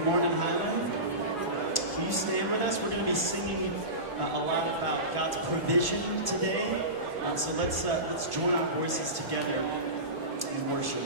Good morning, Highland. Can you stand with us? We're going to be singing a lot about God's provision today. So let's join our voices together in worship.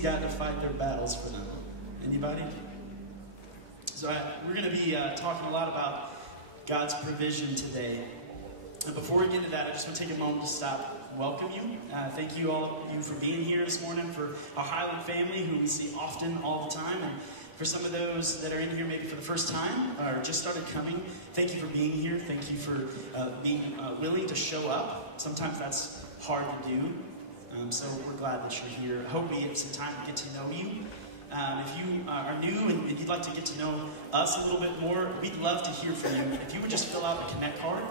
God to fight their battles for them? Anybody? So we're going to be talking a lot about God's provision today. And before we get into that, I just want to take a moment to stop, welcome you. Thank you all of you for being here this morning, for our Highland family who we see often all the time. And For some of those that are in here maybe for the first time or just started coming, thank you for being here. Thank you for being willing to show up. Sometimes that's hard to do. So we're glad that you're here. I hope we have some time to get to know you. If you are new and you'd like to get to know us a little bit more, we'd love to hear from you. If you would just fill out a Connect card,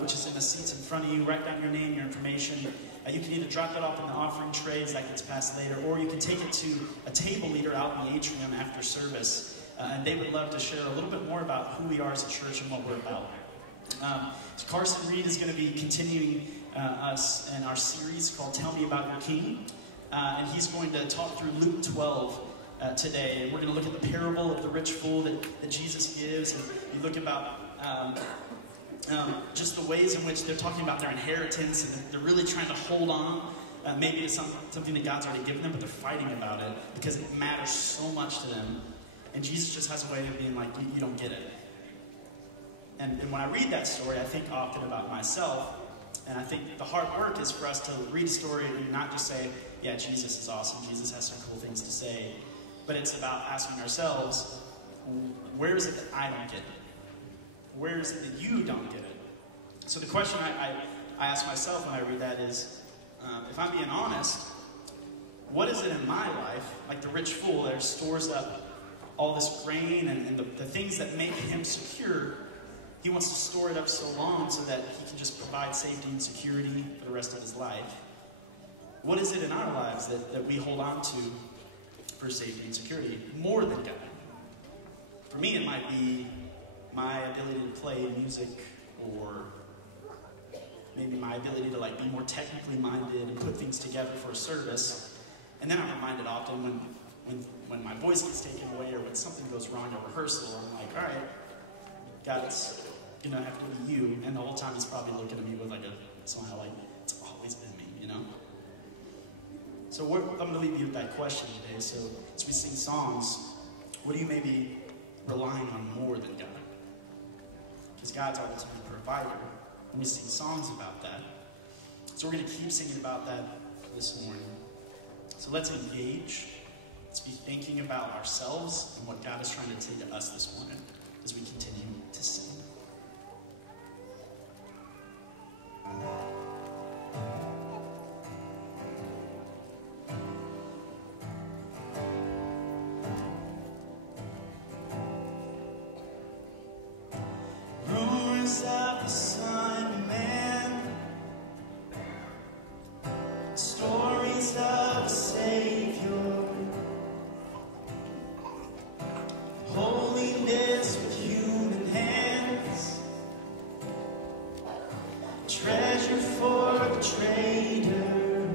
which is in the seats in front of you, write down your name, your information. You can either drop that off in the offering trays that gets passed later, or you can take it to a table leader out in the atrium after service, and they would love to share a little bit more about who we are as a church and what we're about. So Carson Reed is going to be continuing us in our series called Tell Me About Your King, and he's going to talk through Luke 12 today. And we're going to look at the parable of the rich fool that Jesus gives, and you look about just the ways in which they're talking about their inheritance, and they're really trying to hold on maybe to something that God's already given them, but they're fighting about it because it matters so much to them. And Jesus just has a way of being like, you don't get it. And when I read that story, I think often about myself. And I think the hard work is for us to read a story and not just say, yeah, Jesus is awesome, Jesus has some cool things to say. But it's about asking ourselves, where is it that I don't get it? Where is it that you don't get it? So the question I ask myself when I read that is, if I'm being honest, what is it in my life, like the rich fool that stores up all this grain and the things that make him secure? He wants to store it up so long so that he can just provide safety and security for the rest of his life. What is it in our lives that we hold on to for safety and security more than God? For me, it might be my ability to play music, or maybe my ability to be more technically minded and put things together for a service. And then I'm reminded often when my voice gets taken away or when something goes wrong at rehearsal, I'm like, all right, God, it's going to have to be you. And the whole time he's probably looking at me with a smile like, it's always been me, you know? So I'm going to leave you with that question today. So as we sing songs, what do you maybe relying on more than God? Because God's our ultimate provider. And we sing songs about that. So we're going to keep singing about that this morning. So let's engage. Let's be thinking about ourselves and what God is trying to say to us this morning as we continue to sing. Rumors of the Son of Man, stories of a Savior, holiness with human hands, treasure for the trader.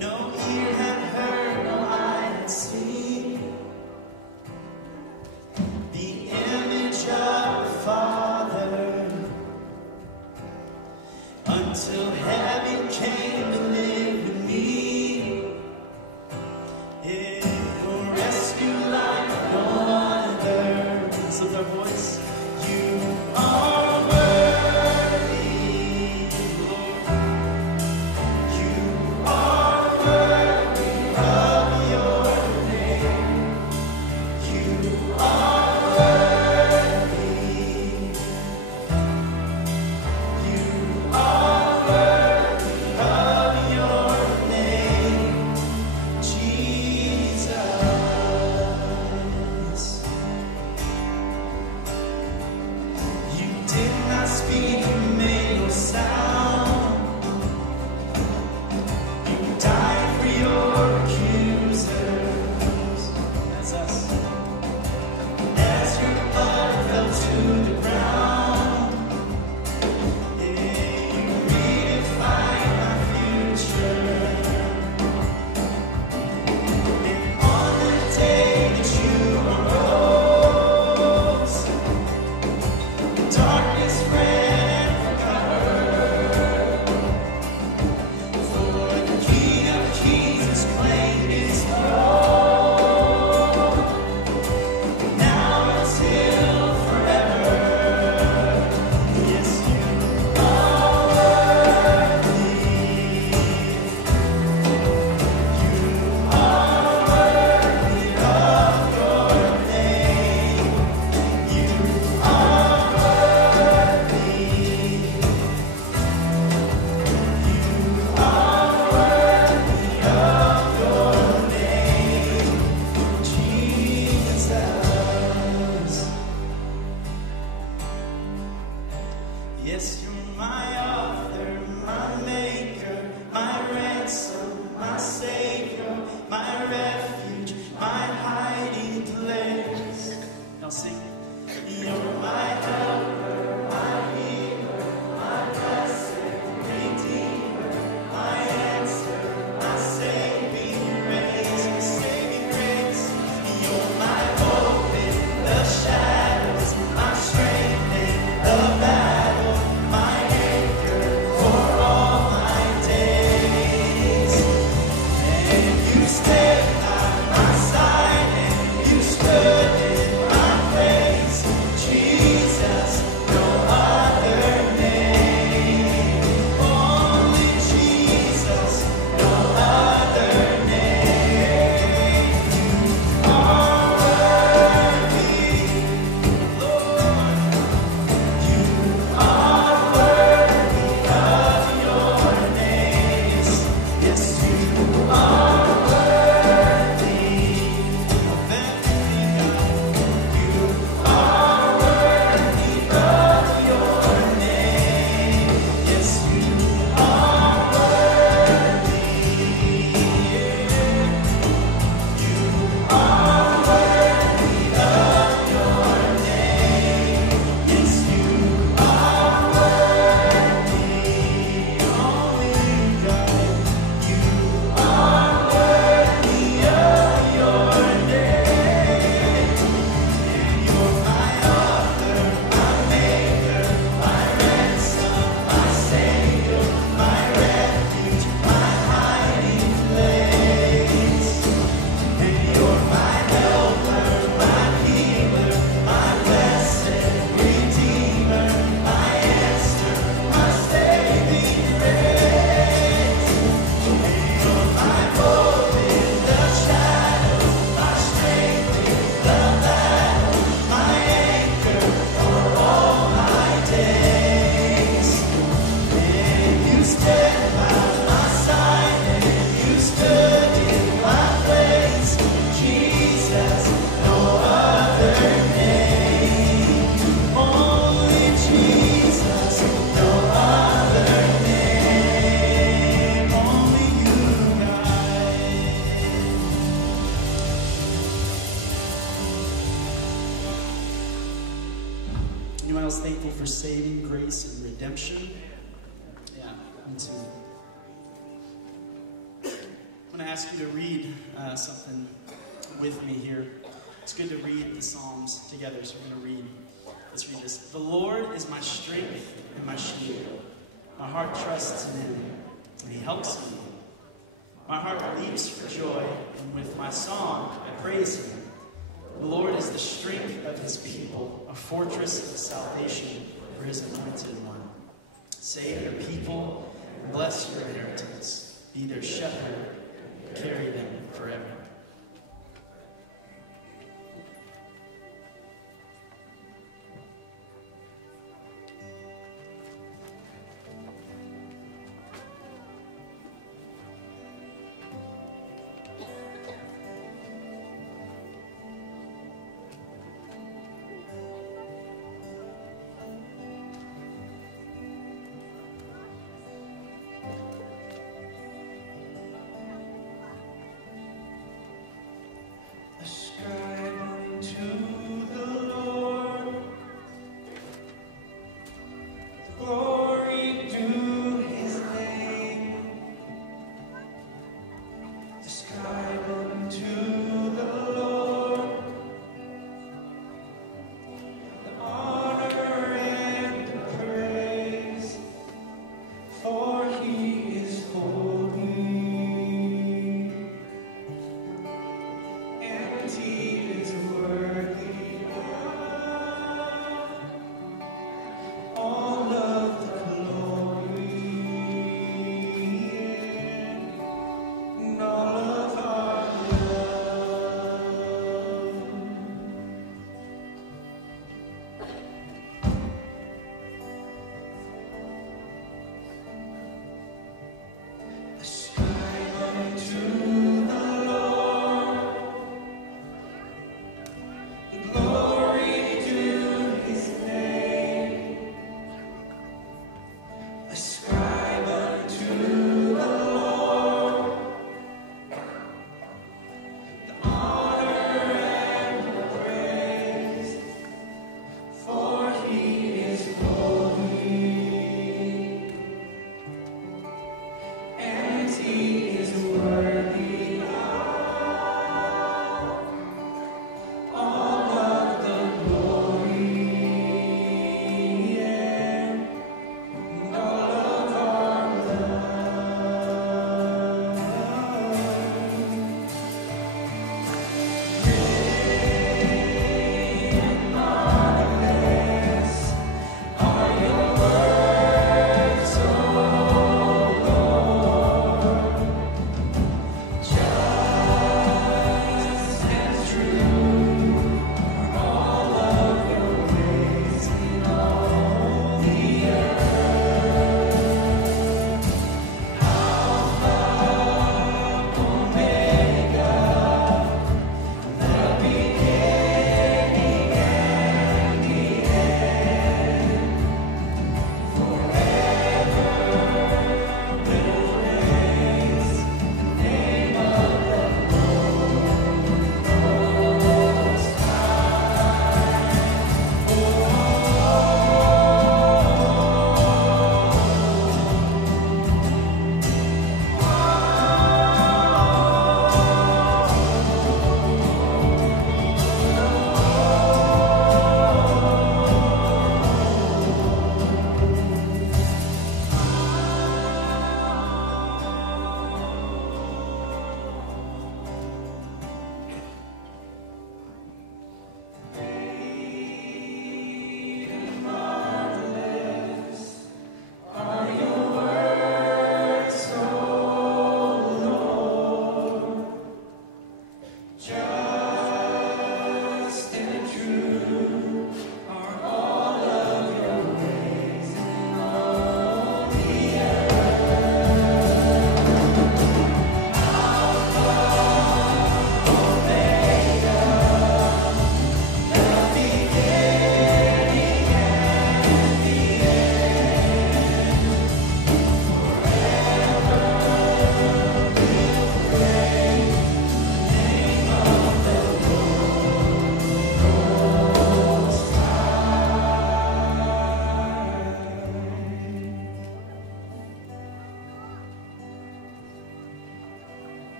No ear had heard, no eye had seen the image of the Father, until heaven came to live with me. It'll rescue like no other. So with our voice, you are worthy, Lord. You are worthy of your name. You are worthy. You are worthy of else thankful for saving grace and redemption? Yeah, me too. I'm going to ask you to read something with me here. It's good to read the Psalms together, so we're going to read. Let's read this. The Lord is my strength and my shield. My heart trusts in him, and he helps me. My heart leaps for joy, and with my song I praise him. The Lord is the strength of his people, a fortress of salvation for his anointed one. Save your people and bless your inheritance. Be their shepherd, carry them forever.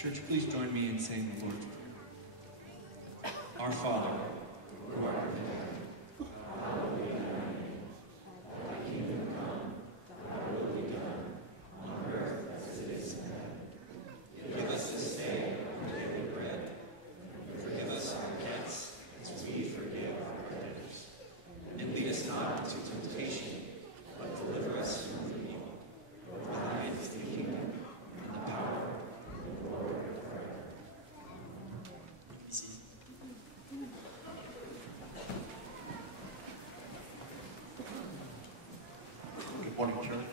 Church, please join me in saying the Lord's Prayer. Our Father, who art in heaven, hallowed be thy name. Thy kingdom come, thy will be done, on earth as it is in heaven. Give us this day our daily bread, and forgive us our debts, as we forgive our creditors. And lead us not into temptation, but deliver us from evil. For thine is the kingdom, and the power, and the glory forever. Good morning, church.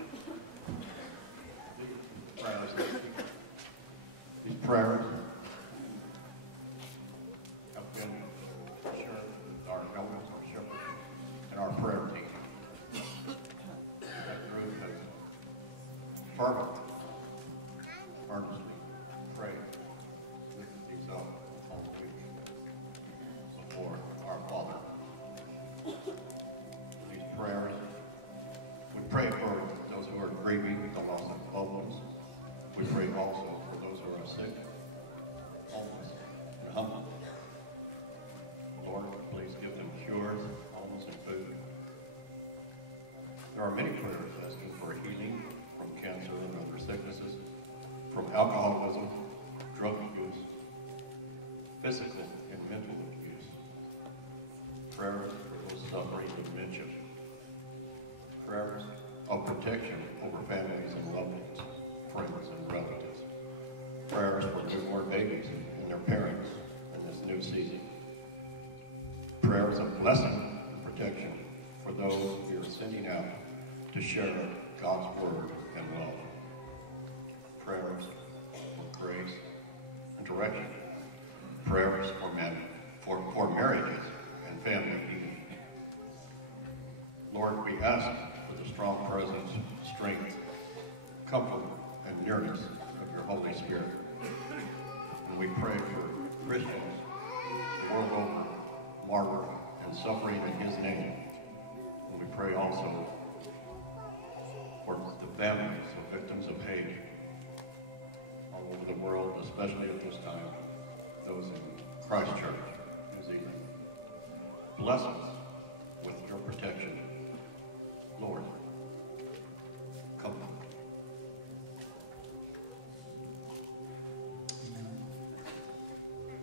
These prayers have been shared with our elders, our shepherds, and our prayer team. That group has earnestly prayed with these up all week. So, Lord, our Father, these prayers, we pray for those who are grieving the loss of loved ones. We pray also for those who are sick, homeless, and hungry. Lord, please give them cures, homeless, and food. There are many prayers asking for healing from cancer and other sicknesses, from alcoholism, drug abuse, physical and mental abuse. Prayers for those suffering dementia. Prayers of protection over families and loved ones, friends and relatives. Prayers for newborn babies and their parents in this new season. Prayers of blessing and protection for those we are sending out to share God's word and love. Prayers for grace and direction. Prayers for marriages and family healing. Lord, we ask for the strong presence, strength, comfort, and nearness of your Holy Spirit. And we pray for Christians the world over, martyred and suffering in his name. And we pray also for the families of victims of hate all over the world, especially at this time, those in Christchurch, New Zealand. Bless us with your protection, Lord. Come.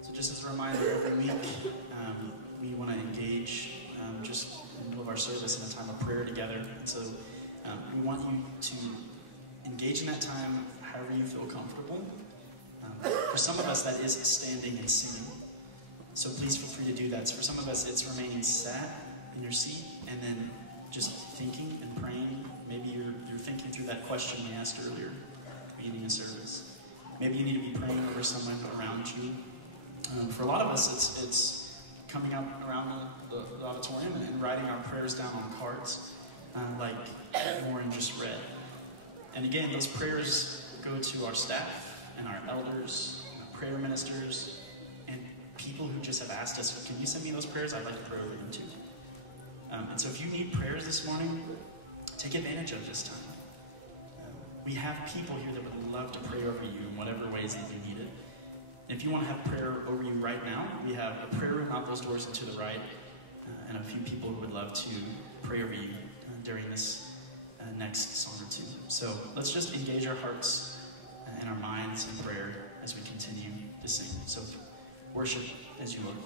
So just as a reminder, every week we want to engage just in the middle of our service in a time of prayer together. And so we want you to engage in that time however you feel comfortable. For some of us, that is standing and singing. So please feel free to do that. So for some of us, it's remaining sat in your seat and then just thinking and praying. Maybe you're thinking through that question we asked earlier, beginning of service. Maybe you need to be praying over someone around you. For a lot of us, it's coming up around the auditorium and writing our prayers down on cards, like Warren just read. And again, those prayers go to our staff and our elders, prayer ministers, and people who just have asked us, can you send me those prayers? I'd like to pray over them too. And so if you need prayers this morning, take advantage of this time. We have people here that would love to pray over you in whatever ways that you need it. And if you want to have prayer over you right now, we have a prayer room out those doors and to the right, and a few people who would love to pray over you during this next song or two. So let's just engage our hearts and our minds in prayer as we continue to sing. So worship as you look.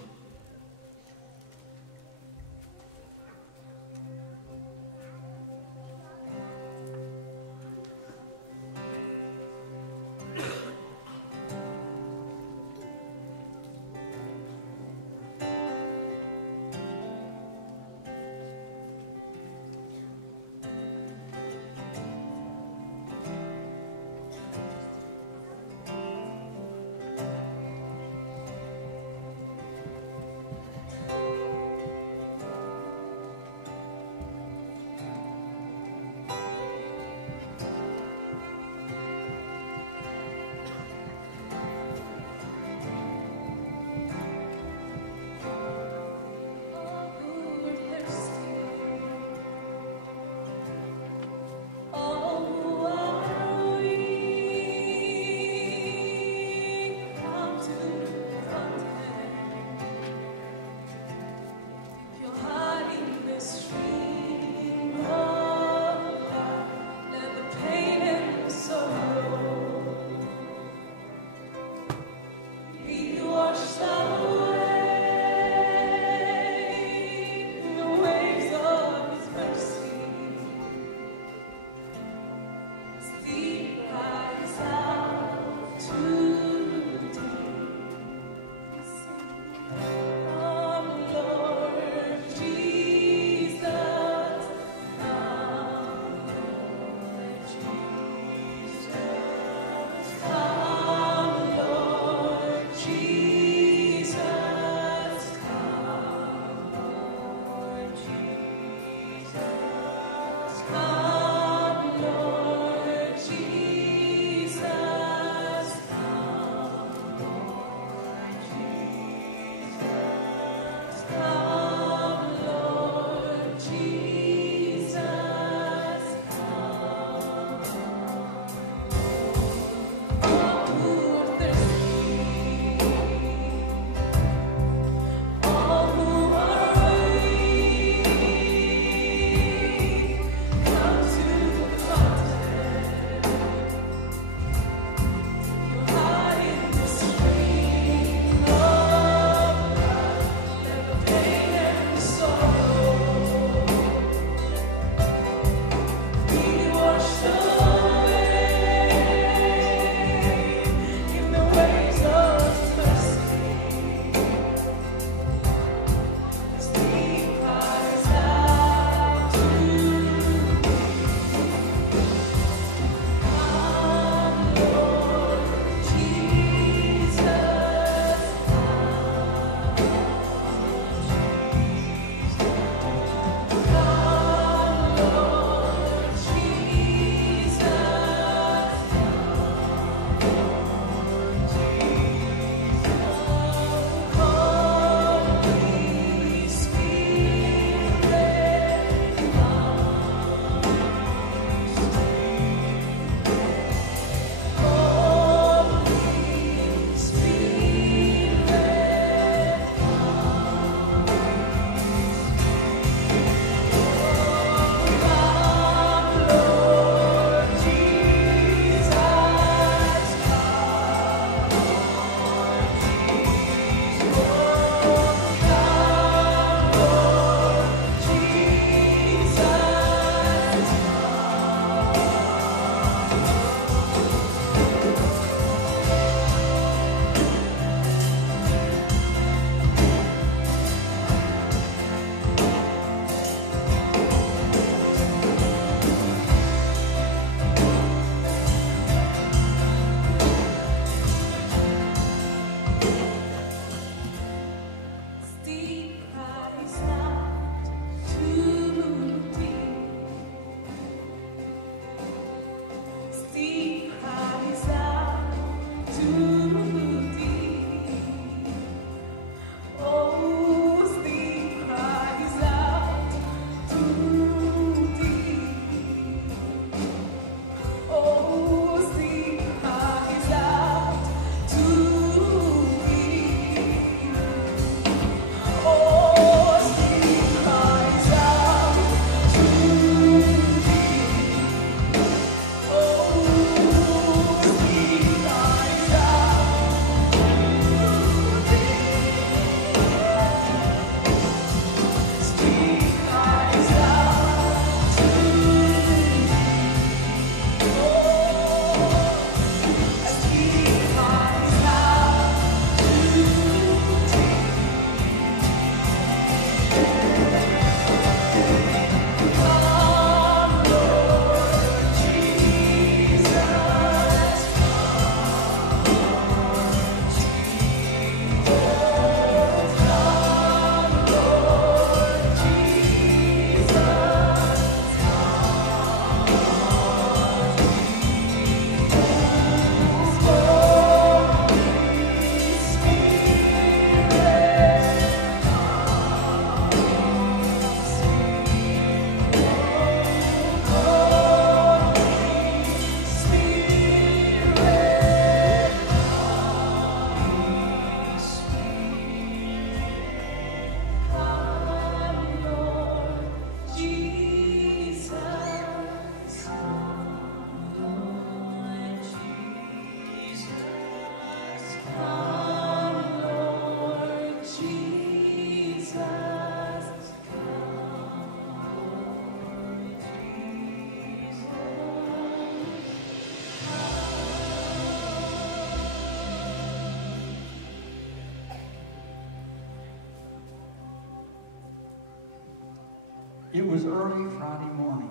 It was early Friday morning,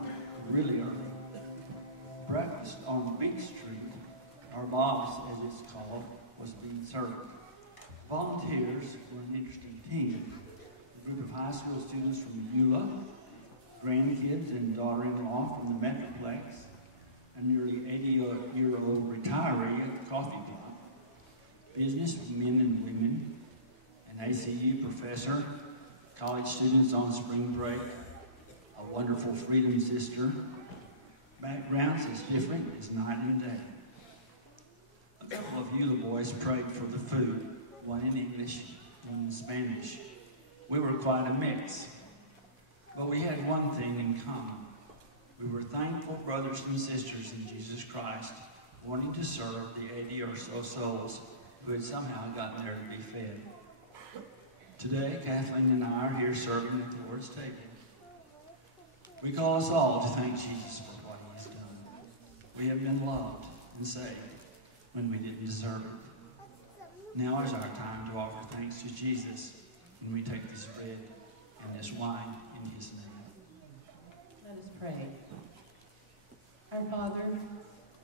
really early. Breakfast on Beach Street, or Bob's as it's called, was being served. Volunteers were an interesting team. A group of high school students from Eula, grandkids and daughter-in-law from the Metroplex, a nearly 80-year-old retiree at the coffee pot, businessmen and women, an ACU professor, college students on spring break, a wonderful Freedom Sister, backgrounds as different as night and day. A couple of Eula boys prayed for the food, one in English, one in Spanish. We were quite a mix, but we had one thing in common. We were thankful brothers and sisters in Jesus Christ, wanting to serve the 80 or so souls who had somehow gotten there to be fed. Today, Kathleen and I are here serving at the Lord's table. We call us all to thank Jesus for what He has done. We have been loved and saved when we didn't deserve it. Now is our time to offer thanks to Jesus when we take this bread and this wine in His name. Let us pray. Our Father,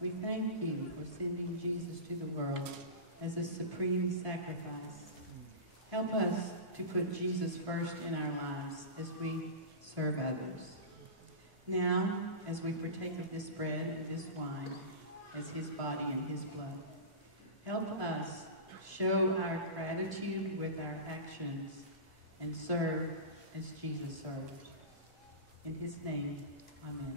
we thank You for sending Jesus to the world as a supreme sacrifice. Help us to put Jesus first in our lives as we serve others. Now, as we partake of this bread and this wine as His body and His blood, help us show our gratitude with our actions and serve as Jesus served. In His name, amen.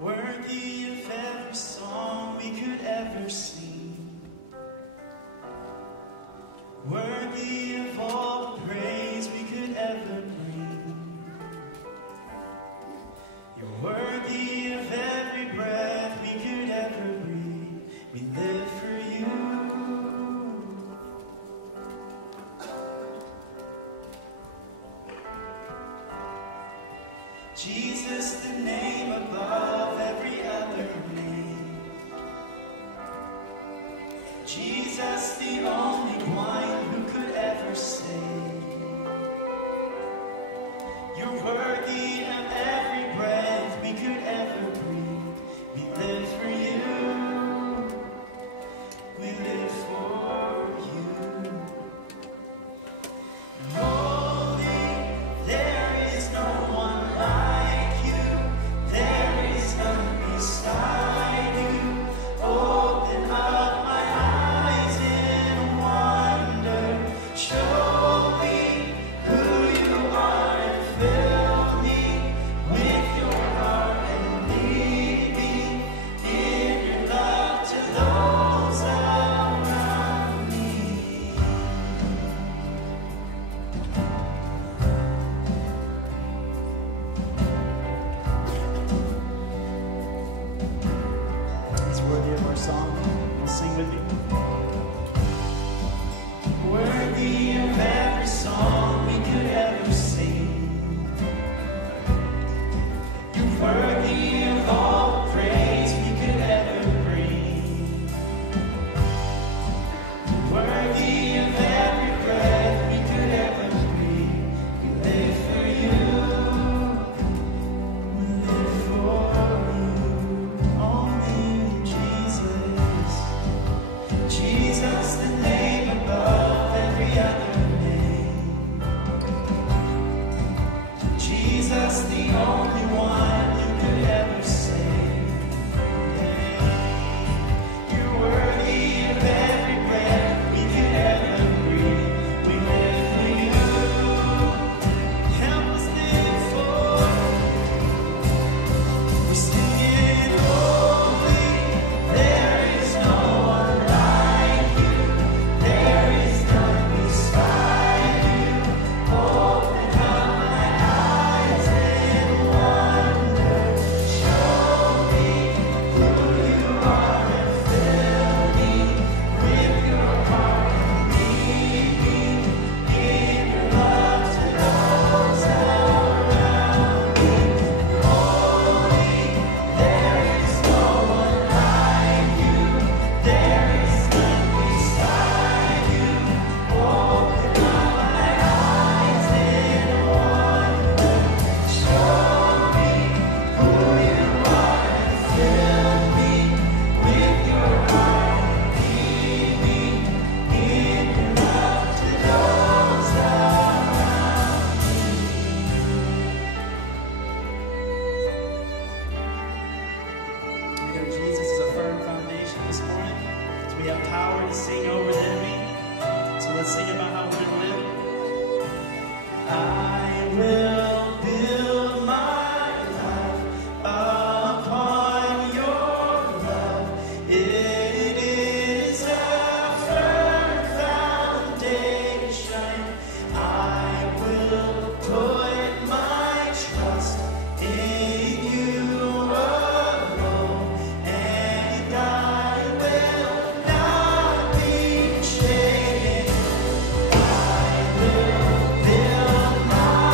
Worthy of every song we could ever sing, worthy of all the praise we could ever bring. You're worthy of every breath we could ever breathe. We live for You. Jesus, the name above every other name. Jesus, the only one who could ever save. You're worthy of every breath we could ever breathe. We live for you. We live for you. Holy, there is no one like you. There is none beside you. Open up my eyes in wonder. Show me who you are and fill me with your heart and lead me in your love to those around me. It's worthy of our song. We'll sing with you. Worthy of every song we could ever sing. You're worthy of all the praise we could ever bring. You're worthy of every breath we could ever breathe. We live for you. We live for you. Only Jesus. Jesus, the name above every other name. Jesus, the only one who could ever save. You're worthy of every breath we could ever breathe. We live for you. Help us live for you. We're singing holy. There is no one like you. There is none beside you. Open up my eyes in wonder. Show me who you are and fill me with your heart and lead me in your love to those around me. Holy, there is no one like you. There is none beside you. Open up my eyes in wonder. Show me who you are and fill me with your heart and lead me in your love to those around me. Jesus is a firm foundation this morning, so we have power to sing over the enemy. So let's sing about how we're going to live. I will build my life upon your love. It is a firm foundation. I will put my trust in you alone, and I will not be shaken. I will build my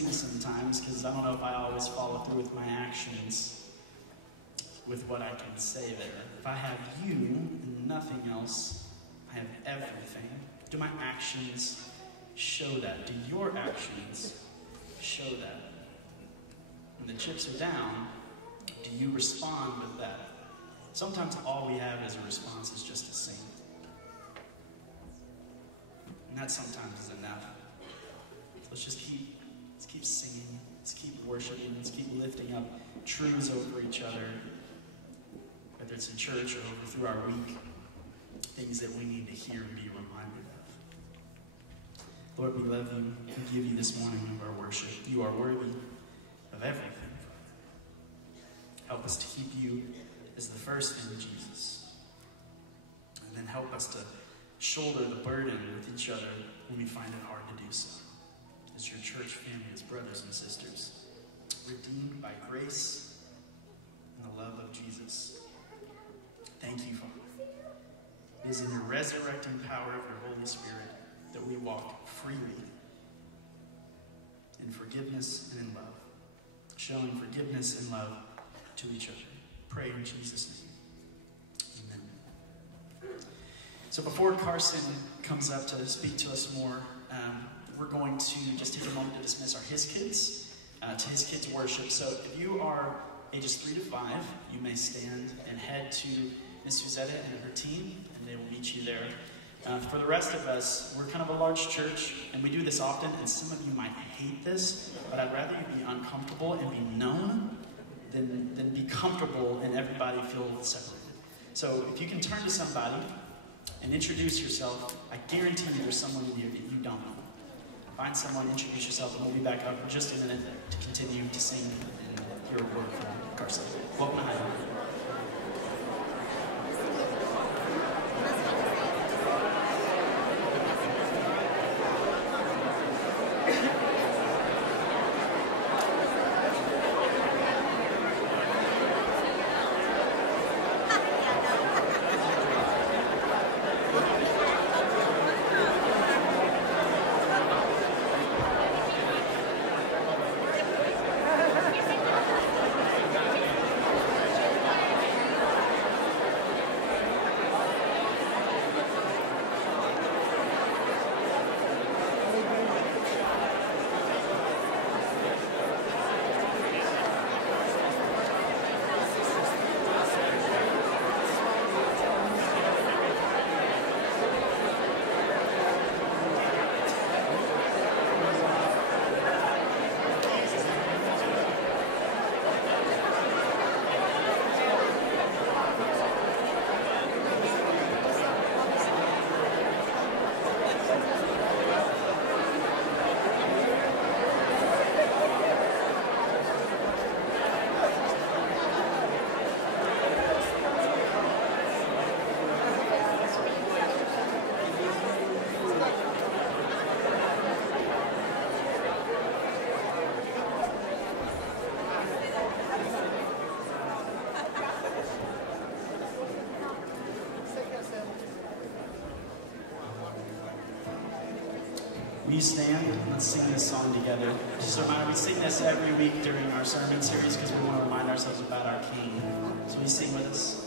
sing sometimes because I don't know if I always follow through with my actions, with what I can say there. If I have you and nothing else, I have everything. Do my actions show that? Do your actions show that? When the chips are down, do you respond with that? Sometimes all we have as a response is just to sing. And that sometimes is enough. Let's just keep singing. Let's keep worshiping. Let's keep lifting up truths over each other, whether it's in church or over through our week, things that we need to hear and be reminded of. Lord, we love you. We give you this morning of our worship. You are worthy of everything. Help us to keep you as the first in Jesus. And then help us to shoulder the burden with each other when we find it hard to do so. As your church family, as brothers and sisters, redeemed by grace and the love of Jesus. Thank you, Father. It is in your resurrecting power of your Holy Spirit that we walk freely in forgiveness and in love, showing forgiveness and love to each other. Pray in Jesus' name. Amen. So before Carson comes up to speak to us more, we're going to just take a moment to dismiss our His Kids to His Kids worship. So if you are ages 3 to 5, you may stand and head to Miss Suzetta and her team, and they will meet you there. For the rest of us, we're kind of a large church, and we do this often, and some of you might hate this, but I'd rather you be uncomfortable and be known than be comfortable and everybody feel separated. So if you can turn to somebody and introduce yourself, I guarantee you there's someone in here that you don't know. Find someone, introduce yourself, and we'll be back up in just a minute to continue to sing and hear a word from Carson. Welcome to Highland. Will you stand? Let's sing this song together. Just a reminder, we sing this every week during our sermon series because we want to remind ourselves about our King. So will you sing with us?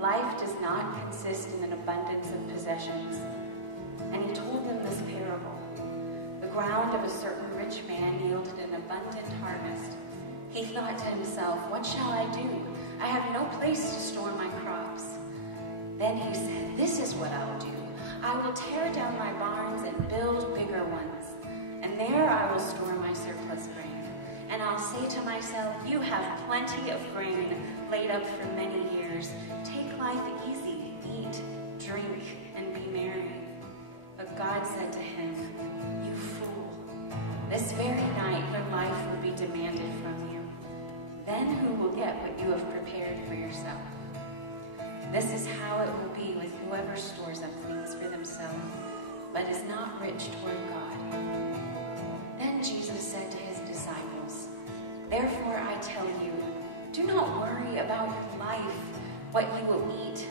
Life does not consist in an abundance of possessions. And he told them this parable. The ground of a certain rich man yielded an abundant harvest. He thought to himself, what shall I do? I have no place to store my crops. Then he said, this is what I'll do. I will tear down my barns and build bigger ones, and there I will store my surplus grain. And I'll say to myself, you have plenty of grain laid up for many years. Take life easy, eat, drink, and be merry. But God said to him, you fool, this very night your life will be demanded from you. Then who will get what you have prepared for yourself? This is how it will be with whoever stores up things for themselves, but is not rich toward God. Then Jesus said to his disciples, therefore I tell you, do not worry about your life, what you will eat,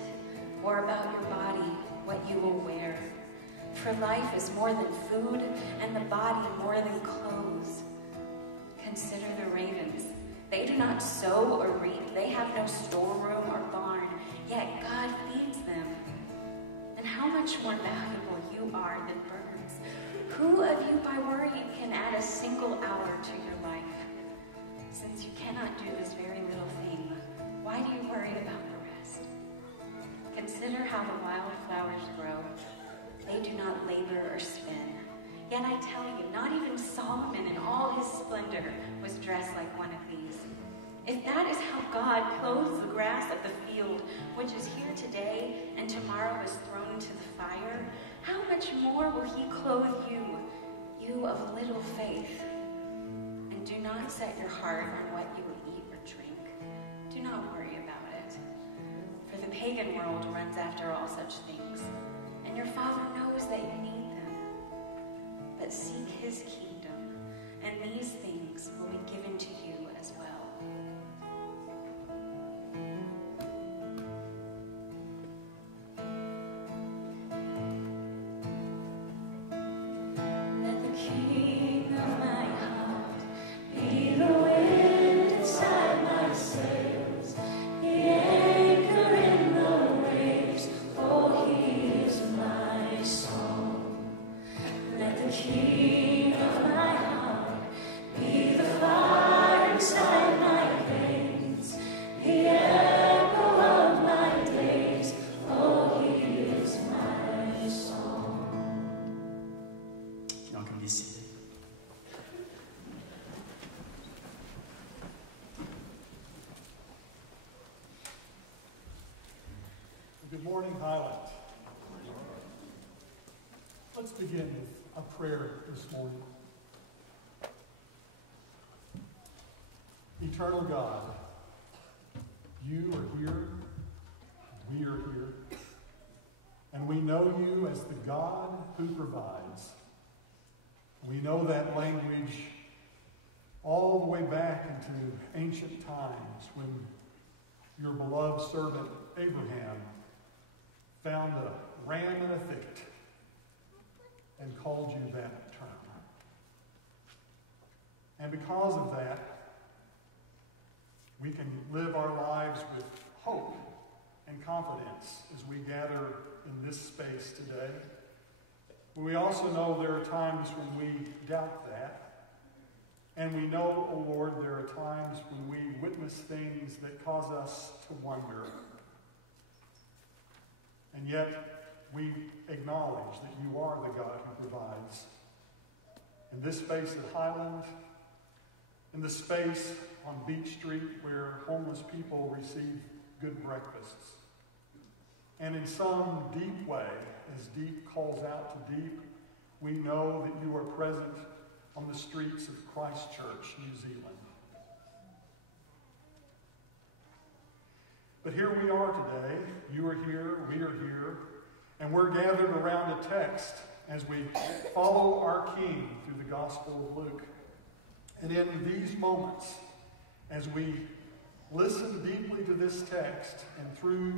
or about your body, what you will wear. For life is more than food, and the body more than clothes. Consider the ravens. They do not sow or reap. They have no storeroom or barn, yet God feeds them. And how much more valuable you are than birds. Who of you by worrying can add a single hour to your life? Since you cannot do this very little thing, why do you worry about the rest? Consider how the wildflowers grow. They do not labor or spin. Yet I tell you, not even Solomon in all his splendor was dressed like one of these. If that is how God clothes the grass of the field, which is here today and tomorrow is thrown into the fire, how much more will he clothe you, you of little faith? And do not set your heart on what you will eat or drink. Do not worry about it. For the pagan world runs after all such things, and your Father knows that you need them. But seek his kingdom, and these things will be given to you as well. Let the king of my heart be the wind inside my sails, the anchor in the waves, for he is my song. Let the king of my heart be the fire inside my veins, the echo of my days, for he is my song. Y'all can be seated. Good morning, Highland. Let's begin with a prayer this morning. Eternal God, you are here, we are here, and we know you as the God who provides. We know that language all the way back into ancient times when your beloved servant Abraham found a ram in a thicket and called you that term. And because of that, we can live our lives with hope and confidence as we gather in this space today. But we also know there are times when we doubt that. And we know, oh Lord, there are times when we witness things that cause us to wonder. And yet, we acknowledge that you are the God who provides. In this space at Highland, in the space on Beach Street where homeless people receive good breakfasts, and in some deep way, as deep calls out to deep, we know that you are present on the streets of Christchurch, New Zealand. But here we are today. You are here, we are here, and we're gathered around a text as we follow our King through the Gospel of Luke. And in these moments, as we listen deeply to this text and through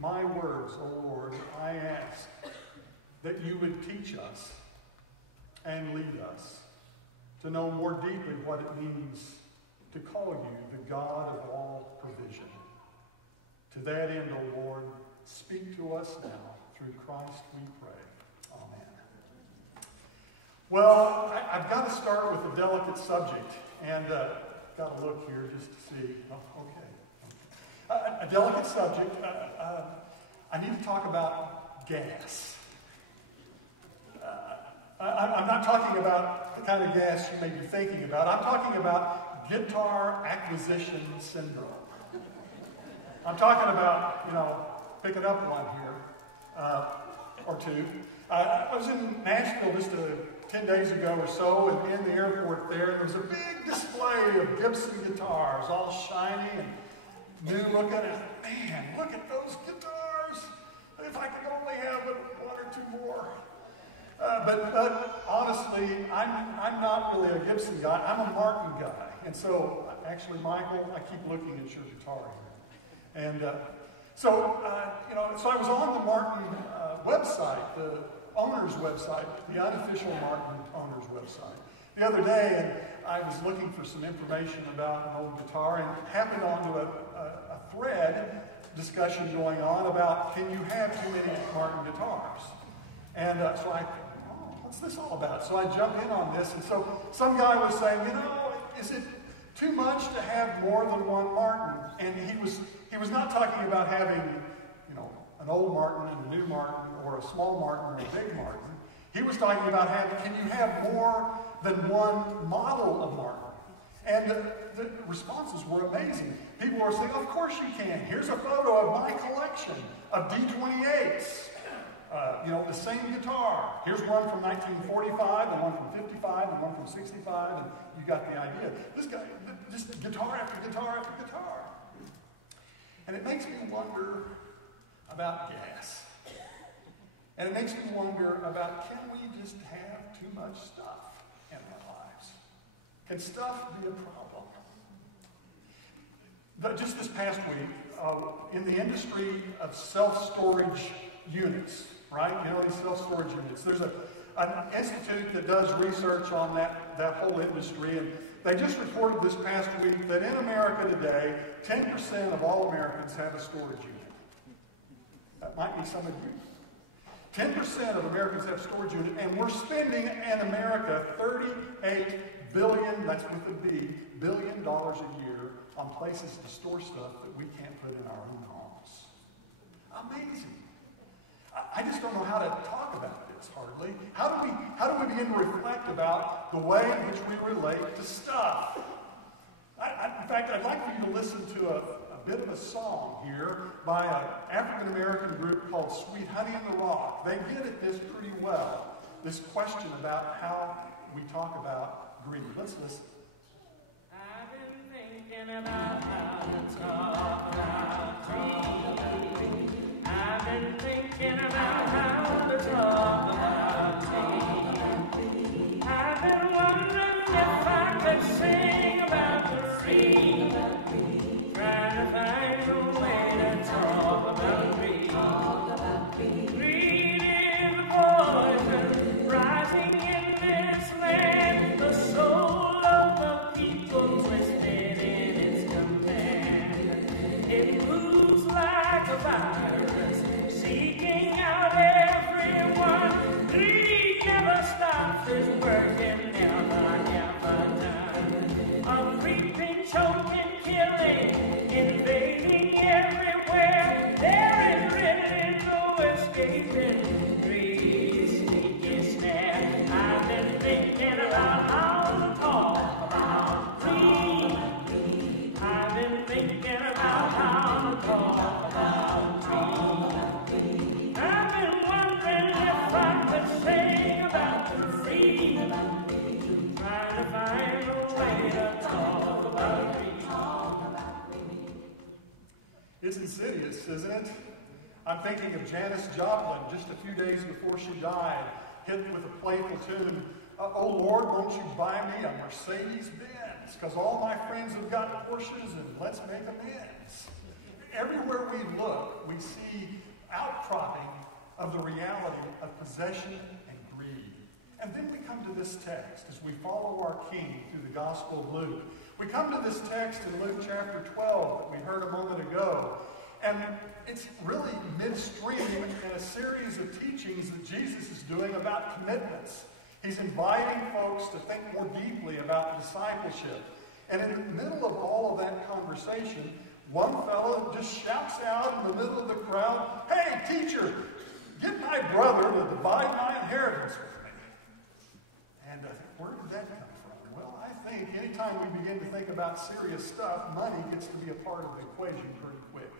my words, O Lord, I ask that you would teach us and lead us to know more deeply what it means to call you the God of all provision. To that end, O Lord, speak to us now. Through Christ we pray. Amen. Well, I've got to start with a delicate subject. And got to look here just to see. Oh, okay. A delicate subject. I need to talk about gas. I'm not talking about the kind of gas you may be thinking about. I'm talking about guitar acquisition syndrome. I'm talking about, picking up one here, or two. I was in Nashville just 10 days ago or so, and in the airport there was a big display of Gibson guitars, all shiny and new looking. And man, look at those guitars! If I could only have one or two more. But honestly, I'm not really a Gibson guy. I'm a Martin guy. And so, actually, Michael, I keep looking at your guitar here. And so I was on the Martin website, the owner's website, the unofficial Martin owner's website, the other day, and I was looking for some information about an old guitar and happened onto a thread discussion going on about, can you have too many Martin guitars? And so I thought, what's this all about? So I jumped in on this, and so some guy was saying, is it too much to have more than one Martin? And he was not talking about having, an old Martin and a new Martin, or a small Martin or a big Martin. He was talking about can you have more than one model of Martin? And the responses were amazing. People were saying, of course you can. Here's a photo of my collection of D28s. The same guitar. Here's one from 1945, and one from 55, and one from 65, and you got the idea. This guy, just guitar after guitar after guitar. And it makes me wonder about gas. And it makes me wonder about, can we just have too much stuff in our lives? Can stuff be a problem? But just this past week, in the industry of self-storage units, right? These self-storage units. There's an institute that does research on that whole industry, and they just reported this past week that in America today, 10% of all Americans have a storage unit. That might be some of you. 10% of Americans have a storage unit, and we're spending in America $38 billion, that's with a B, $billion a year on places to store stuff that we can't put in our own homes. Amazing. I just don't know how to talk about this hardly. How do we begin to reflect about the way in which we relate to stuff? In fact, I'd like for you to listen to a bit of a song here by an African-American group called Sweet Honey in the Rock. They get at this pretty well, this question about how we talk about greed. Let's listen. I've been thinking about how to talk about greed. I've been thinking about how to talk about greed. I've been wondering if I could sing about the greed. Trying to find a way to talk about greed. Greed is poison rising in this land. The soul of the people twisted in its command. It moves like a virus, seeking out everyone. Greed never stops, it's working never, never done. A creeping, choking, killing, invading everywhere. There is really no escaping greed's sneaky snare. I've been thinking about how to talk about greed. I've been thinking about how to talk about greed. I've been wondering if I could sing about the greed. Trying to find a way to talk about greed. It's insidious, isn't it? I'm thinking of Janis Joplin just a few days before she died, hit with a playful tune, oh Lord, won't you buy me a Mercedes-Benz? Because all my friends have got Porsches, and let's make amends. Everywhere we look, we see outcropping of the reality of possession and greed. And then we come to this text as we follow our King through the Gospel of Luke. We come to this text in Luke chapter 12 that we heard a moment ago, and it's really midstream in a series of teachings that Jesus is doing about commitments. He's inviting folks to think more deeply about discipleship. And in the middle of all of that conversation, one fellow just shouts out in the middle of the crowd, "Hey, teacher, get my brother to divide my inheritance with me." And I think, where did that come from? Well, I think anytime we begin to think about serious stuff, money gets to be a part of the equation pretty quick.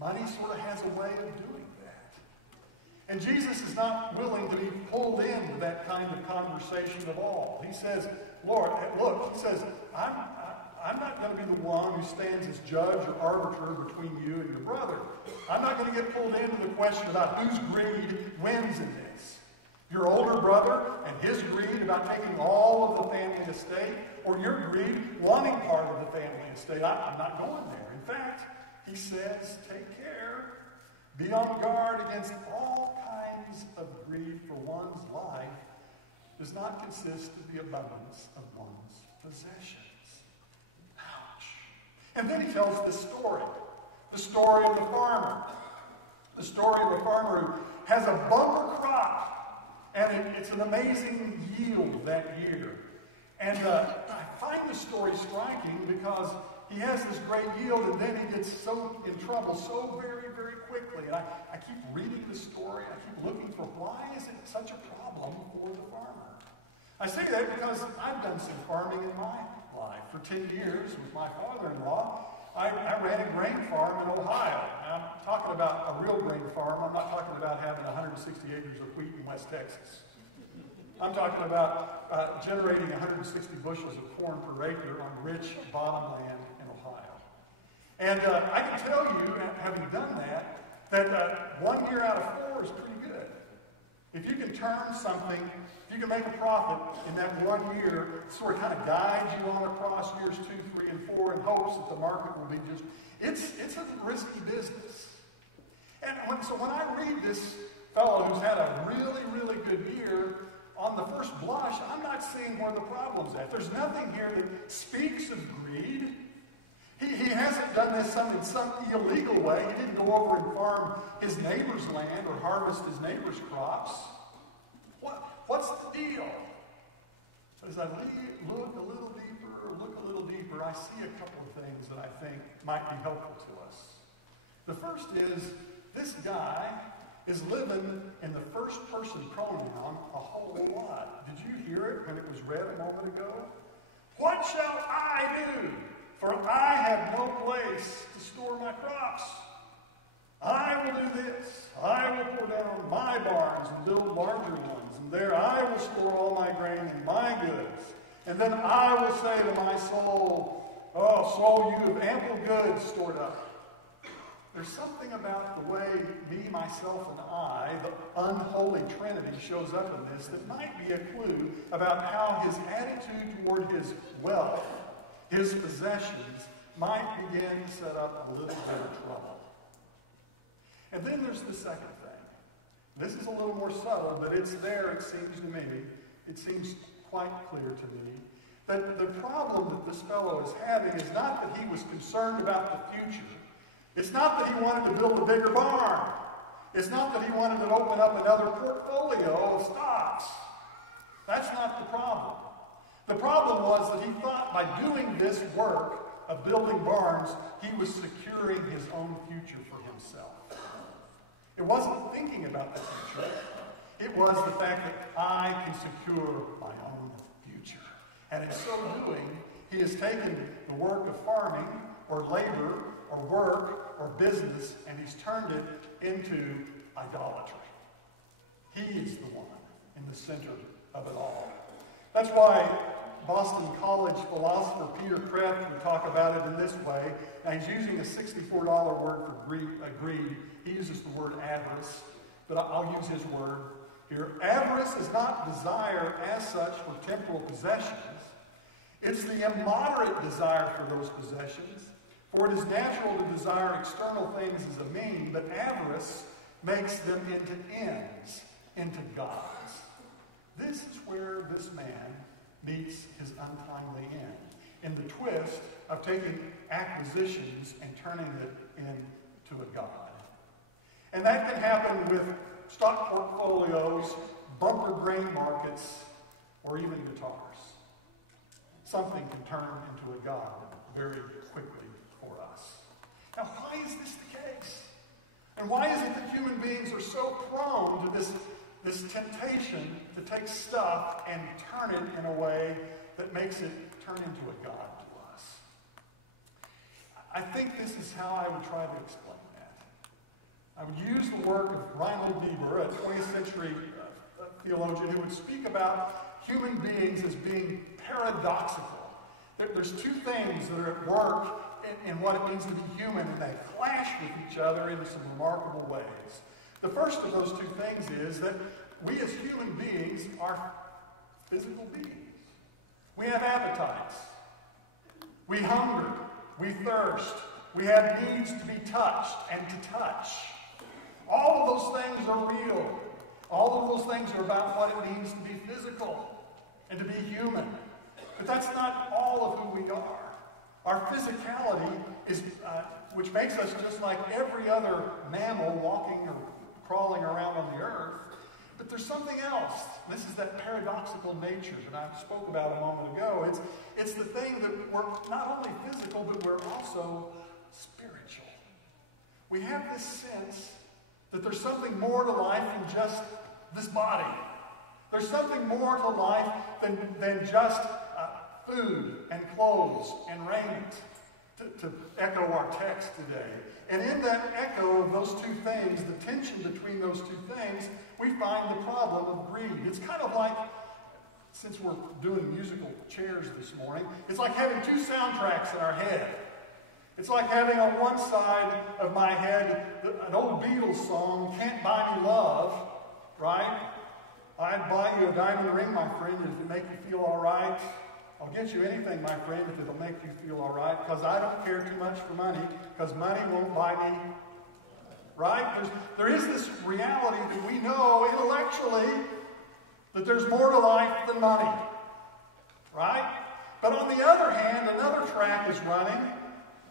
Money sort of has a way of doing that. And Jesus is not willing to be pulled into that kind of conversation at all. He says, Lord, look, he says, I'm not going to be the one who stands as judge or arbiter between you and your brother. I'm not going to get pulled into the question about whose greed wins in this. Your older brother and his greed about taking all of the family estate, or your greed wanting part of the family estate. I'm not going there. In fact, he says, take care. Be on guard against all kinds of greed, for one's life does not consist of the abundance of one's possessions. Ouch. And then he tells this story. The story of the farmer. The story of a farmer who has a bumper crop. And it's an amazing yield that year. And I find the story striking because he has this great yield, and then he gets so in trouble so very, very quickly. And I keep reading the story. I keep looking for why is it such a problem for the farmer. I say that because I've done some farming in my life. For 10 years with my father-in-law, I ran a grain farm in Ohio. Now, I'm talking about a real grain farm. I'm not talking about having 160 acres of wheat in West Texas. I'm talking about generating 160 bushels of corn per acre on rich bottomland in Ohio. And I can tell you, having done that, that 1 year out of 4 is pretty good. If you can turn something, if you can make a profit in that 1 year, it sort of kind of guides you on across years 2, 3, and 4 in hopes that the market will be just, it's a risky business. And so when I read this fellow who's had a really, really good year, on the first blush, I'm not seeing where the problem's at. There's nothing here that speaks of greed. He hasn't done this in some illegal way. He didn't go over and farm his neighbor's land or harvest his neighbor's crops. What's the deal? As I look a little deeper, I see a couple of things that I think might be helpful to us. The first is, this guy is living in the first person pronoun a whole lot. Did you hear it when it was read a moment ago? What shall I do? For I have no place to store my crops. I will do this. I will pour down my barns and build larger ones, and there I will store all my grain and my goods. And then I will say to my soul, oh, soul, you have ample goods stored up. There's something about the way me, myself, and I, the unholy Trinity, shows up in this that might be a clue about how his attitude toward his wealth, his possessions, might begin to set up a little bit of trouble. And then there's the second thing. This is a little more subtle, but it's there, it seems to me. It seems quite clear to me that the problem that this fellow is having is not that he was concerned about the future. It's not that he wanted to build a bigger barn. It's not that he wanted to open up another portfolio of stocks. That's not the problem. The problem was that he thought by doing this work of building barns, he was securing his own future for himself. It wasn't thinking about the future. It was the fact that I can secure my own future. And in so doing, he has taken the work of farming or labor or work or business, and he's turned it into idolatry. He is the one in the center of it all. That's why Boston College philosopher Peter Kreeft would talk about it in this way. Now, he's using a $64 word for greed. He uses the word avarice, but I'll use his word here. Avarice is not desire as such for temporal possessions. It's the immoderate desire for those possessions. For it is natural to desire external things as a mean, but avarice makes them into ends, into gods. This is where this man meets his untimely end, in the twist of taking acquisitions and turning it into a god. And that can happen with stock portfolios, bumper grain markets, or even guitars. Something can turn into a god very quickly for us. Now, why is this the case? And why is it that human beings are so prone to this this temptation to take stuff and turn it in a way that makes it turn into a god to us. I think this is how I would try to explain that. I would use the work of Reinhold Niebuhr, a 20th century theologian, who would speak about human beings as being paradoxical. There's two things that are at work in what it means to be human, and they clash with each other in some remarkable ways. The first of those two things is that we as human beings are physical beings. We have appetites. We hunger. We thirst. We have needs to be touched and to touch. All of those things are real. All of those things are about what it means to be physical and to be human. But that's not all of who we are. Our physicality is, which makes us just like every other mammal walking or crawling around on the earth. But there's something else. This is that paradoxical nature that I spoke about a moment ago. It's the thing that we're not only physical, but we're also spiritual. We have this sense that there's something more to life than just this body. There's something more to life than just food and clothes and raiment, to echo our text today. And in that echo of those two things, the tension between those two things, we find the problem of greed. It's kind of like, since we're doing musical chairs this morning, it's like having two soundtracks in our head. It's like having on one side of my head an old Beatles song, Can't Buy Me Love, right? I'd buy you a diamond ring, my friend, if it make you feel all right. I'll get you anything, my friend, if it'll make you feel all right, because I don't care too much for money, because money won't buy me. Right? There is this reality that we know intellectually that there's more to life than money. Right? But on the other hand, another track is running,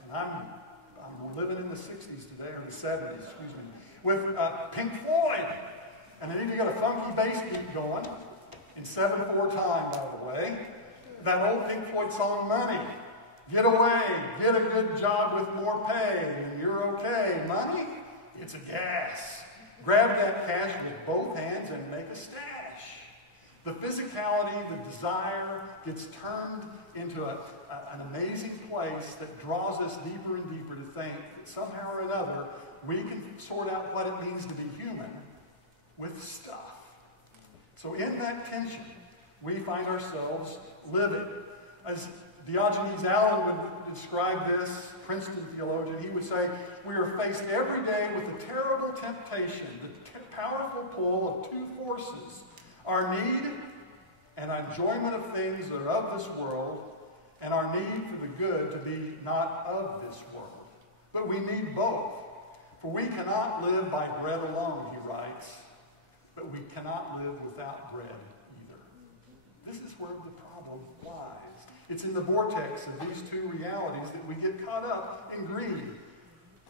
and I'm living in the 60s today, or the 70s, excuse me, with Pink Floyd. And they need to get a funky bass beat going, in 7/4 time, by the way. That old Pink Floyd song, Money. Get away, get a good job with more pay, and you're okay. Money? It's a gas. Grab that cash with both hands and make a stash. The physicality, the desire gets turned into an amazing place that draws us deeper and deeper to think that somehow or another we can sort out what it means to be human with stuff. So in that tension, we find ourselves living. As Diogenes Allen would describe this, Princeton theologian, he would say, we are faced every day with the terrible temptation, the powerful pull of two forces, our need and enjoyment of things that are of this world, and our need for the good to be not of this world. But we need both, for we cannot live by bread alone, he writes, but we cannot live without bread either. This is where the problem lies. It's in the vortex of these two realities that we get caught up in greed.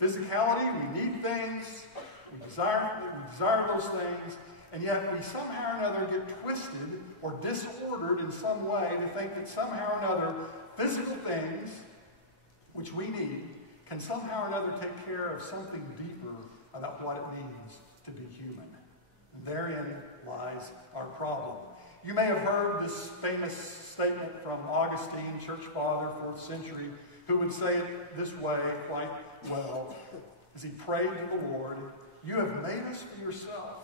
Physicality, we need things, we desire those things, and yet we somehow or another get twisted or disordered in some way to think that somehow or another physical things, which we need, can somehow or another take care of something deeper about what it means to be human. And therein lies our problem. You may have heard this famous statement from Augustine, church father, 4th century, who would say it this way quite well as he prayed to the Lord, you have made us for yourself,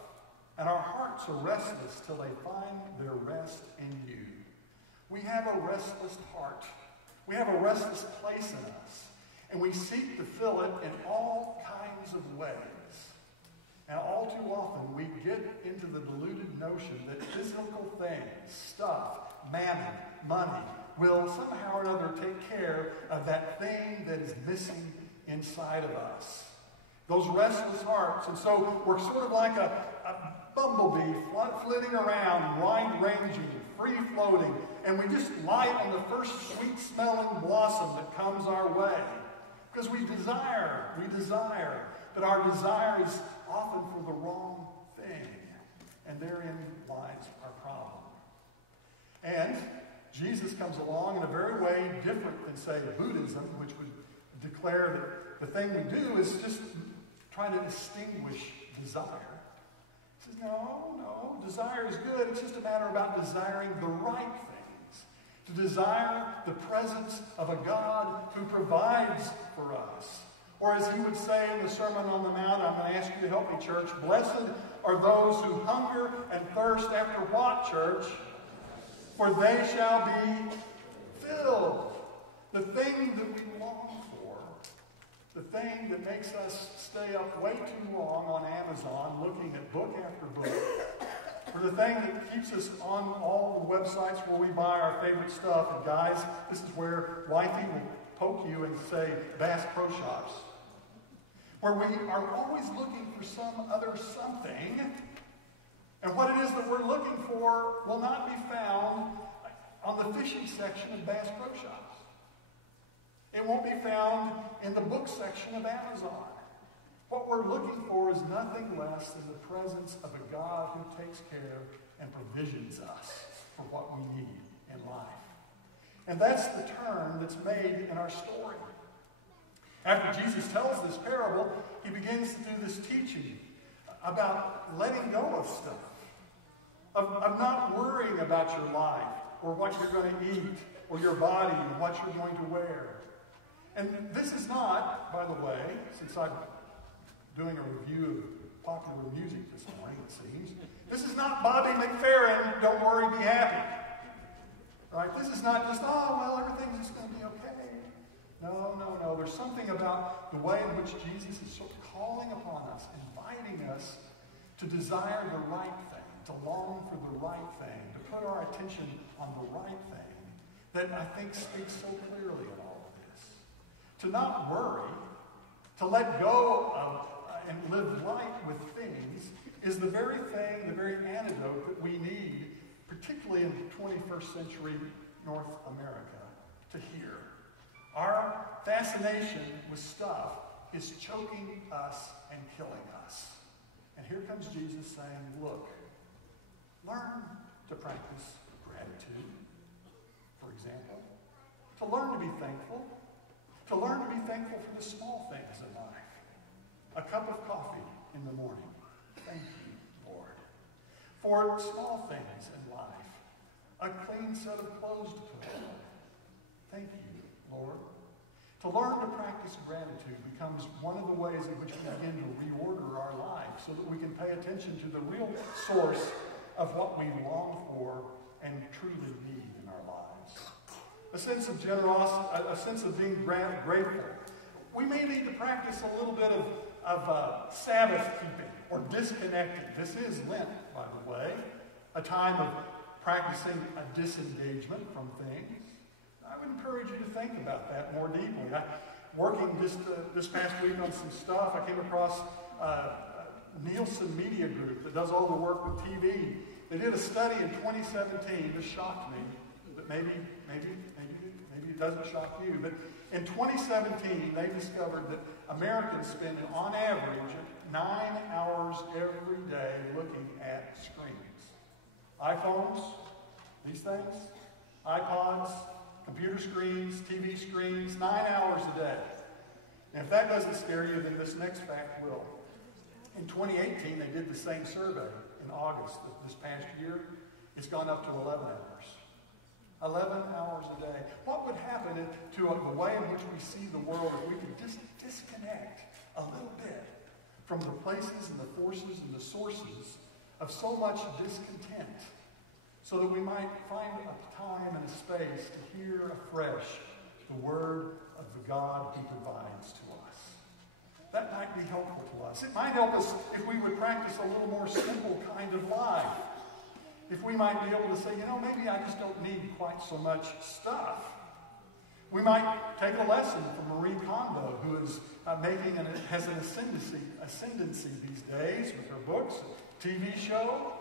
and our hearts are restless till they find their rest in you. We have a restless heart. We have a restless place in us, and we seek to fill it in all kinds of ways. And all too often, we get into the deluded notion that physical things, stuff, mammon, money, will somehow or another take care of that thing that is missing inside of us. Those restless hearts. And so we're sort of like a bumblebee flitting around, wide-ranging, free-floating, and we just light on the first sweet-smelling blossom that comes our way. Because we desire, but our desire is often for the wrong thing. And therein lies our problem. And Jesus comes along in a very way different than, say, Buddhism, which would declare that the thing we do is just trying to distinguish desire. says, no, desire is good. It's just a matter about desiring the right things. To desire the presence of a God who provides for us. Or as he would say in the Sermon on the Mount, I'm going to ask you to help me, church, blessed are those who hunger and thirst after what, church? For they shall be filled. The thing that we long for, the thing that makes us stay up way too long on Amazon looking at book after book, or the thing that keeps us on all the websites where we buy our favorite stuff. And guys, this is where wifey will poke you and say Bass Pro Shops, where we are always looking for some other something, and what it is that we're looking for will not be found on the fishing section of Bass Pro Shops. It won't be found in the book section of Amazon. What we're looking for is nothing less than the presence of a God who takes care and provisions us for what we need in life. And that's the turn that's made in our story. After Jesus tells this parable, he begins to do this teaching about letting go of stuff, of not worrying about your life or what you're going to eat or your body and what you're going to wear. And this is not, by the way, since I'm doing a review of popular music this morning, it seems, this is not Bobby McFerrin, don't worry, be happy. Right? This is not just, oh, well, everything's just going to be okay. No. There's something about the way in which Jesus is sort of calling upon us, inviting us to desire the right thing, to long for the right thing, to put our attention on the right thing, that I think speaks so clearly in all of this. To not worry, to let go of and live right with things is the very thing, the very antidote that we need, particularly in 21st century North America, to hear. Our fascination with stuff is choking us and killing us. And here comes Jesus saying, look, learn to practice gratitude, for example. To learn to be thankful. To learn to be thankful for the small things in life. A cup of coffee in the morning. Thank you, Lord. For small things in life. A clean set of clothes to put on. Thank you, Lord. To learn to practice gratitude becomes one of the ways in which we begin to reorder our lives so that we can pay attention to the real source of what we long for and truly need in our lives. A sense of generosity, a sense of being grateful. We may need to practice a little bit of Sabbath keeping or disconnecting. This is Lent, by the way, a time of practicing a disengagement from things. I would encourage you to think about that more deeply. Working this past week on some stuff, I came across Nielsen Media Group that does all the work with TV. They did a study in 2017 that shocked me, but maybe it doesn't shock you. But in 2017, they discovered that Americans spend, on average, 9 hours every day looking at screens. iPhones, these things, iPods, computer screens, TV screens, 9 hours a day. And if that doesn't scare you, then this next fact will. In 2018, they did the same survey in August of this past year. It's gone up to 11 hours. 11 hours a day. What would happen to the way in which we see the world if we could just disconnect a little bit from the places and the forces and the sources of so much discontent, so that we might find a time and a space to hear afresh the word of the God who provides to us? That might be helpful to us. It might help us if we would practice a little more simple kind of life. If we might be able to say, maybe I just don't need quite so much stuff. We might take a lesson from Marie Kondo, who is has an ascendancy these days with her books, TV show.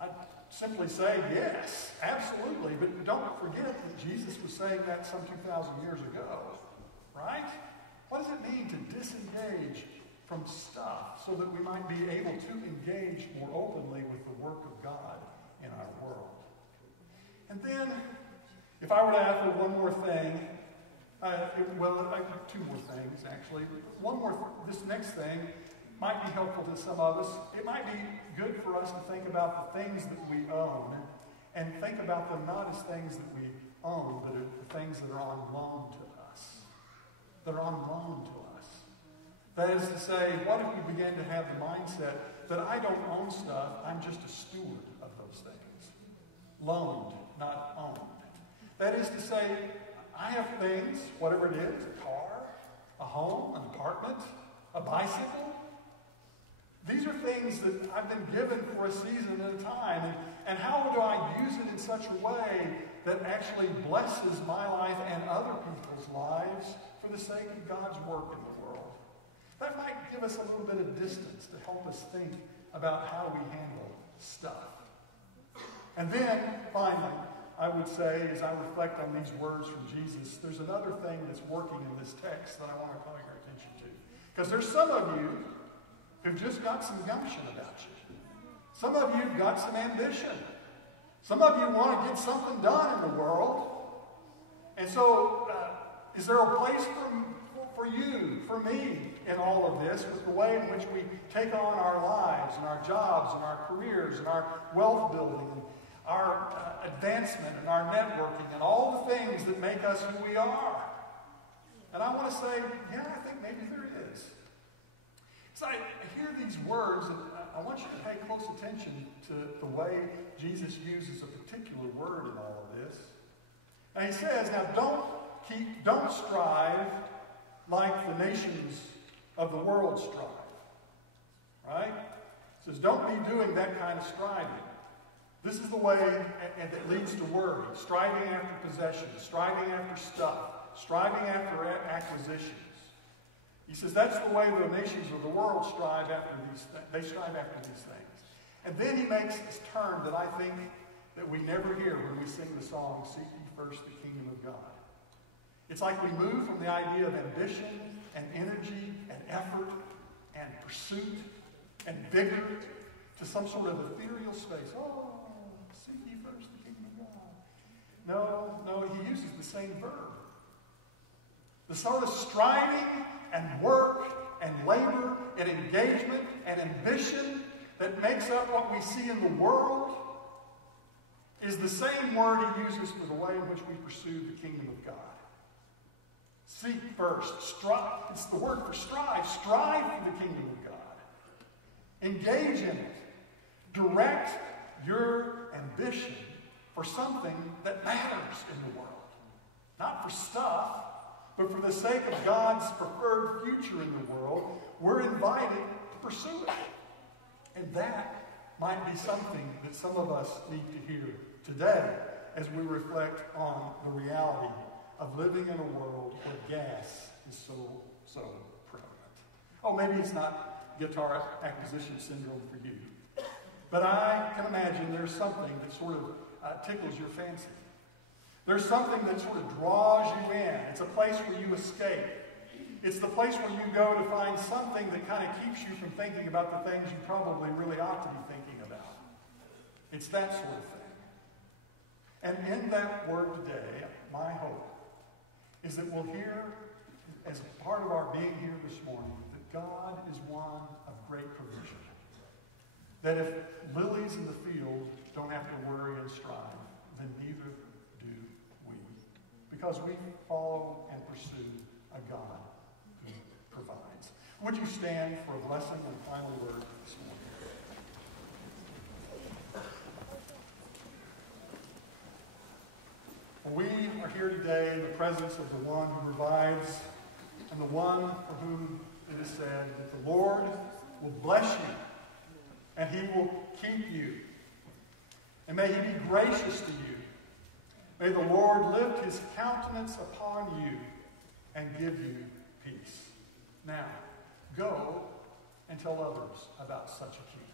I'd simply say, yes, absolutely, but don't forget that Jesus was saying that some 2,000 years ago, right? What does it mean to disengage from stuff so that we might be able to engage more openly with the work of God in our world? And then, if I were to add for one more thing, two more things actually. This next thing might be helpful to some of us. It might be good for us to think about the things that we own and think about them not as things that we own, but the things that are on loan to us. That are on loan to us. That is to say, what if we began to have the mindset that I don't own stuff, I'm just a steward of those things. Loaned, not owned. That is to say, I have things, whatever it is, a car, a home, an apartment, a bicycle. These are things that I've been given for a season at a time. And how do I use it in such a way that actually blesses my life and other people's lives for the sake of God's work in the world? That might give us a little bit of distance to help us think about how we handle stuff. And then, finally, I would say, as I reflect on these words from Jesus, there's another thing that's working in this text that I want to call your attention to. Because there's some of you who've just got some gumption about you. Some of you have got some ambition. Some of you want to get something done in the world. And so, is there a place for you, for me, in all of this, with the way in which we take on our lives and our jobs and our careers and our wealth building and our advancement and our networking and all the things that make us who we are? And I want to say, yeah, I think maybe there is. So I hear these words, and I want you to pay close attention to the way Jesus uses a particular word in all of this. And he says, now don't strive like the nations of the world strive. Right? He says, don't be doing that kind of striving. This is the way that leads to worry. Striving after possessions, striving after stuff, striving after acquisitions. He says that's the way the nations of the world strive after these things. They strive after these things. And then he makes this term that I think that we never hear when we sing the song, Seek Ye First the Kingdom of God. It's like we move from the idea of ambition and energy and effort and pursuit and vigor to some sort of ethereal space. Oh, seek ye first the kingdom of God. No, he uses the same verb. The sort of striving and work and labor and engagement and ambition that makes up what we see in the world is the same word he uses for the way in which we pursue the kingdom of God. Seek first. Strive. It's the word for strive. Strive for the kingdom of God. Engage in it. Direct your ambition for something that matters in the world. Not for stuff, but for the sake of God's preferred future in the world, we're invited to pursue it. And that might be something that some of us need to hear today as we reflect on the reality of living in a world where gas is so prevalent. Oh, maybe it's not guitar acquisition syndrome for you. But I can imagine there's something that sort of tickles your fancy. There's something that sort of draws you in. It's a place where you escape. It's the place where you go to find something that kind of keeps you from thinking about the things you probably really ought to be thinking about. It's that sort of thing. And in that word today, my hope is that we'll hear, as part of our being here this morning, that God is one of great provision. That if lilies in the field don't have to worry and strive, then neither do we. Because we follow and pursue a God who provides. Would you stand for a blessing and final word this morning? We are here today in the presence of the one who provides and the one for whom it is said that the Lord will bless you and he will keep you. And may he be gracious to you. May the Lord lift his countenance upon you and give you peace. Now, go and tell others about such a king.